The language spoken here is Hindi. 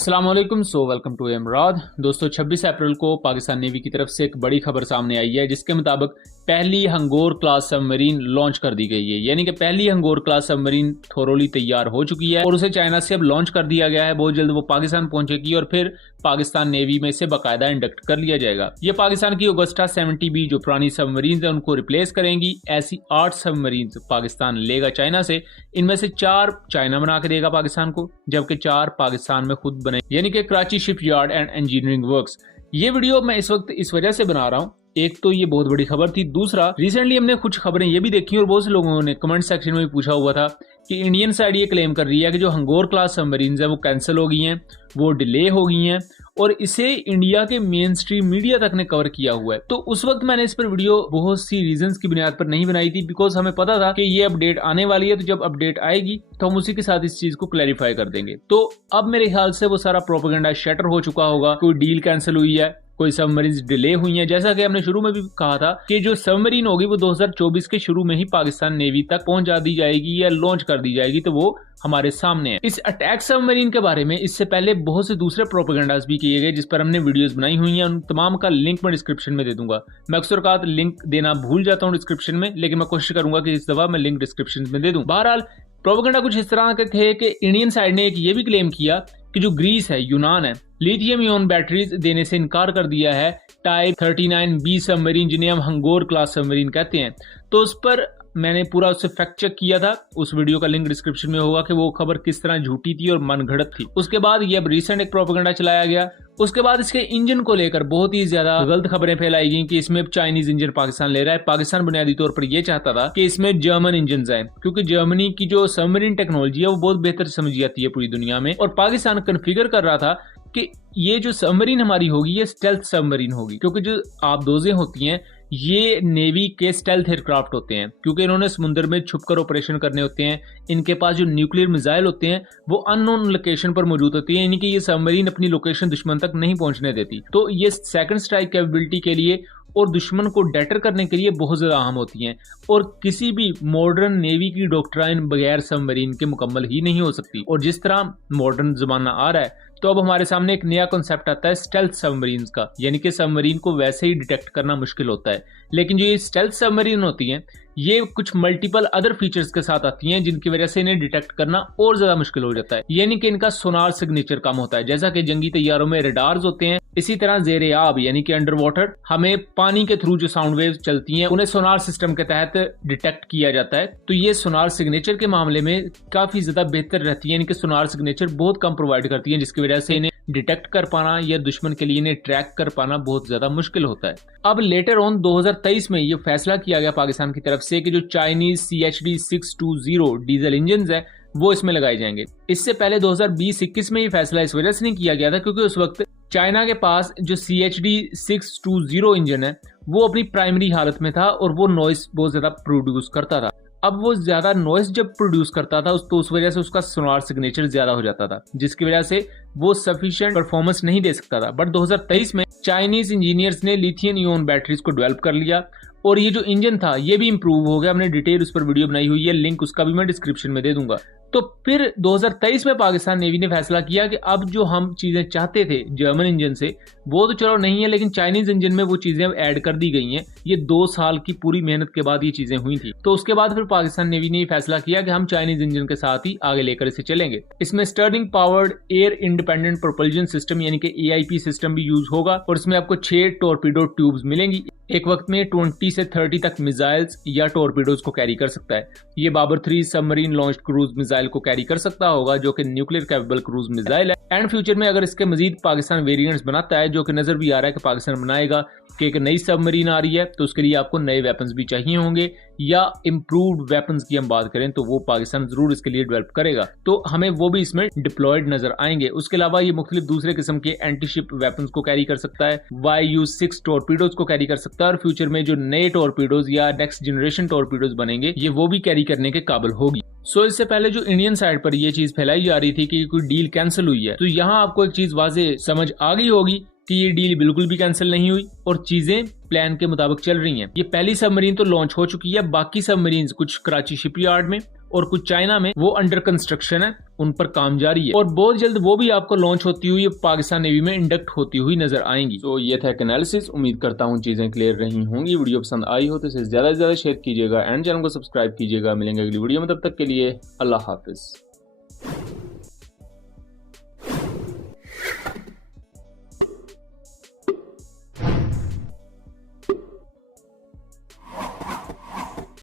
अस्सलाम वालेकुम। Welcome to Imrad. दोस्तों 26 अप्रैल को पाकिस्तान नेवी की तरफ से एक बड़ी खबर सामने आई है, जिसके मुताबिक पहली हंगोर क्लास सबमरीन लॉन्च कर दी गई है। यानी कि पहली हंगोर क्लास सबमरीन थोरोली तैयार हो चुकी है और उसे चाइना से अब लॉन्च कर दिया गया है। बहुत जल्द वो पाकिस्तान पहुंचेगी और फिर पाकिस्तान नेवी में से बाकायदा इंडक्ट कर लिया जाएगा। ये पाकिस्तान की ऑगस्टा 70B जो पुरानी सबमरीन है उनको रिप्लेस करेंगी। ऐसी 8 सबमरीन पाकिस्तान लेगा चाइना से। इनमें से 4 चाइना बना के देगा पाकिस्तान को, जबकि 4 पाकिस्तान में खुद बने, यानी कि Karachi shipyard and engineering works. ये वीडियो मैं इस वक्त इस वजह से बना रहा हूँ, एक तो ये बहुत बड़ी खबर थी, दूसरा रिसेंटली हमने कुछ खबरें ये भी देखी और बहुत से लोगों ने कमेंट सेक्शन में भी पूछा हुआ था कि इंडियन साइड ये क्लेम कर रही है कि जो हंगोर क्लास सबमरीन्स है वो कैंसिल हो गई हैं, वो डिले हो गई हैं और इसे इंडिया के मेन स्ट्रीम मीडिया तक ने कवर किया हुआ है। तो उस वक्त मैंने इस पर वीडियो बहुत सी रीजंस की बुनियाद पर नहीं बनाई थी, बिकॉज हमें पता था कि ये अपडेट आने वाली है। तो जब अपडेट आएगी तो हम उसी के साथ इस चीज को क्लैरिफाई कर देंगे। तो अब मेरे ख्याल से वो सारा प्रोपेगेंडा शटर हो चुका होगा। कोई डील कैंसिल हुई है, कोई सबमरीन डिले हुई है। जैसा कि हमने शुरू में भी कहा था कि जो सबमरीन होगी वो 2024 के शुरू में ही पाकिस्तान नेवी तक पहुंचा दी जाएगी या लॉन्च कर दी जाएगी, तो वो हमारे सामने है। इस अटैक सबमरीन के बारे में इससे पहले बहुत से दूसरे प्रोपेगेंडास भी किए गए जिस पर हमने वीडियोस बनाई हुई हैं। उन तमाम का लिंक मैं डिस्क्रिप्शन में दे दूंगा। मैं अक्सर औकात लिंक देना भूल जाता हूँ डिस्क्रिप्शन में, लेकिन मैं कोशिश करूंगा कि इस दफा मैं लिंक डिस्क्रिप्शन में दे दूं। बहरहाल प्रोपेगेंडा कुछ इस तरह के थे कि इंडियन साइड ने एक ये भी क्लेम किया कि जो ग्रीस है, यूनान है, लिथियम इयन बैटरीज देने से इनकार कर दिया है टाइप 39B सबमरीन, जिन्हें हम हंगोर क्लास सबमरीन कहते हैं। तो उस पर मैंने पूरा उससे फैक्ट चेक किया था। उस वीडियो का लिंक डिस्क्रिप्शन में होगा कि वो खबर किस तरह झूठी थी और मनगढ़ंत थी। उसके बाद ये अब रिसेंट एक प्रोपेगेंडा चलाया गया। उसके बाद इसके इंजन को लेकर बहुत ही ज्यादा गलत खबरें फैलाई गई कि इसमें चाइनीज इंजन पाकिस्तान ले रहा है। पाकिस्तान बुनियादी तौर पर यह चाहता था कि इसमें जर्मन इंजन आए, क्योंकि जर्मनी की जो सबमरीन टेक्नोलॉजी है वो बहुत बेहतर समझी जाती है पूरी दुनिया में। और पाकिस्तान कन्फिगर कर रहा था कि ये जो सबमरीन हमारी होगी ये स्टेल्थ सबमरीन होगी, क्योंकि जो आबदोजें होती हैं ये नेवी के स्टेल्थ एयरक्राफ्ट होते हैं, क्योंकि इन्होंने समुद्र में छुपकर ऑपरेशन करने होते हैं। इनके पास जो न्यूक्लियर मिसाइल होते हैं वो अननोन लोकेशन पर मौजूद होती है, यानी कि ये सबमरीन अपनी लोकेशन दुश्मन तक नहीं पहुंचने देती। तो ये सेकंड स्ट्राइक कैपेबिलिटी के लिए और दुश्मन को डेटर करने के लिए बहुत ज्यादा अहम होती हैं। और किसी भी मॉडर्न नेवी की डॉक्ट्राइन बगैर सबमरीन के मुकम्मल ही नहीं हो सकती। और जिस तरह मॉडर्न जमाना आ रहा है तो अब हमारे सामने एक नया कॉन्सेप्ट आता है स्टेल्थ सबमरीन्स का, यानी कि सबमरीन को वैसे ही डिटेक्ट करना मुश्किल होता है, लेकिन जो ये स्टेल्थ सबमरीन होती हैं ये कुछ मल्टीपल अदर फीचर्स के साथ आती हैं जिनकी वजह से इन्हें डिटेक्ट करना और ज्यादा मुश्किल हो जाता है। यानी कि इनका सोनार सिग्नेचर कम होता है। जैसा कि जंगी तैयारों में रडार्स होते हैं, इसी तरह जेर आब यानी कि अंडर वाटर हमें पानी के थ्रू जो साउंड वेव्स चलती हैं उन्हें सोनार सिस्टम के तहत डिटेक्ट किया जाता है। तो ये सोनार सिग्नेचर के मामले में काफी ज्यादा बेहतर रहती है, यानी कि सोनार सिग्नेचर बहुत कम प्रोवाइड करती है, जिसकी वजह से इन्हें डिटेक्ट कर पाना या दुश्मन के लिए इन्हें ट्रैक कर पाना बहुत ज्यादा मुश्किल होता है। अब लेटर ऑन 2023 में ये फैसला किया गया पाकिस्तान की तरफ से कि जो चाइनीज CHD 620 डीजल इंजन है वो इसमें लगाए जाएंगे। इससे पहले 2020-21 में ये फैसला इस वजह से नहीं किया गया था क्योंकि उस वक्त चाइना के पास जो CHD 620 इंजन है वो अपनी प्राइमरी हालत में था और वो नॉइस बहुत ज्यादा प्रोड्यूस करता था। अब वो ज्यादा नॉइस जब प्रोड्यूस करता था तो उस वजह से उसका सोनार सिग्नेचर ज्यादा हो जाता था, जिसकी वजह से वो सफिशिएंट परफॉर्मेंस नहीं दे सकता था। बट 2023 में चाइनीज इंजीनियर्स ने लिथियम इयन बैटरीज को डेवलप कर लिया और ये जो इंजन था ये भी इंप्रूव हो गया। हमने डिटेल उस पर वीडियो बनाई हुई है, लिंक उसका भी मैं डिस्क्रिप्शन में दे दूंगा। तो फिर 2023 में पाकिस्तान नेवी ने फैसला किया कि अब जो हम चीजें चाहते थे जर्मन इंजन से वो तो चलो नहीं है, लेकिन चाइनीज इंजन में वो चीजें ऐड कर दी गई हैं। ये 2 साल की पूरी मेहनत के बाद ये चीजें हुई थी। तो उसके बाद फिर पाकिस्तान नेवी ने ये फैसला किया कि हम चाइनीज इंजन के साथ ही आगे लेकर इसे चलेंगे। इसमें Stirling powered air independent propulsion system यानी कि AIP सिस्टम भी यूज होगा और इसमें आपको 6 टॉर्पीडो ट्यूब्स मिलेंगी। एक वक्त में 20 से 30 तक मिसाइल्स या टॉर्पीडोज को कैरी कर सकता है। ये Babur 3 submarine launch cruise missile को कैरी कर सकता होगा, जो कि न्यूक्लियर कैपेबल क्रूज मिसाइल है। एंड फ्यूचर में अगर इसके मजीद पाकिस्तान वेरिएंट्स बनाता है, जो कि नजर भी आ रहा है कि पाकिस्तान बनाएगा कि एक नई सबमरीन आ रही है, तो उसके लिए आपको नए वेपन्स भी चाहिए होंगे या इम्प्रूव्ड वेपन्स की हम बात करें तो वो पाकिस्तान जरूर इसके लिए डेवलप करेगा, तो हमें वो भी इसमें डिप्लॉयड नजर आएंगे। उसके अलावा ये मुख्तलिफ दूसरे किस्म के एंटी शिप वेपन्स को कैरी कर सकता है, YU-6 टॉर्पीडोज को कैरी कर सकता है और फ्यूचर में जो नए टॉर्पीडोज या नेक्स्ट जनरेशन टॉर्पीडोज बनेंगे ये वो भी कैरी करने के काबिल होगी। सो इससे पहले जो इंडियन साइड पर ये चीज फैलाई जा रही थी कि कोई डील कैंसिल हुई है, तो यहाँ आपको एक चीज वाजे समझ आ गई होगी कि ये डील बिल्कुल भी कैंसिल नहीं हुई और चीजें प्लान के मुताबिक चल रही हैं। ये पहली सबमरीन तो लॉन्च हो चुकी है, बाकी सबमरीन कुछ कराची शिपयार्ड में और कुछ चाइना में, वो अंडर कंस्ट्रक्शन है, उन पर काम जारी है और बहुत जल्द वो भी आपको लॉन्च होती हुई पाकिस्तान नेवी में इंडक्ट होती हुई नजर आएंगी। तो ये था एक एनालिसिस। उम्मीद करता हूँ चीजें क्लियर रही होंगी। वीडियो पसंद आई हो तो इसे ज्यादा से ज्यादा शेयर कीजिएगा एंड चैनल को सब्सक्राइब कीजिएगा। मिलेंगे अगली वीडियो में, तब तक के लिए अल्लाह हाफिज।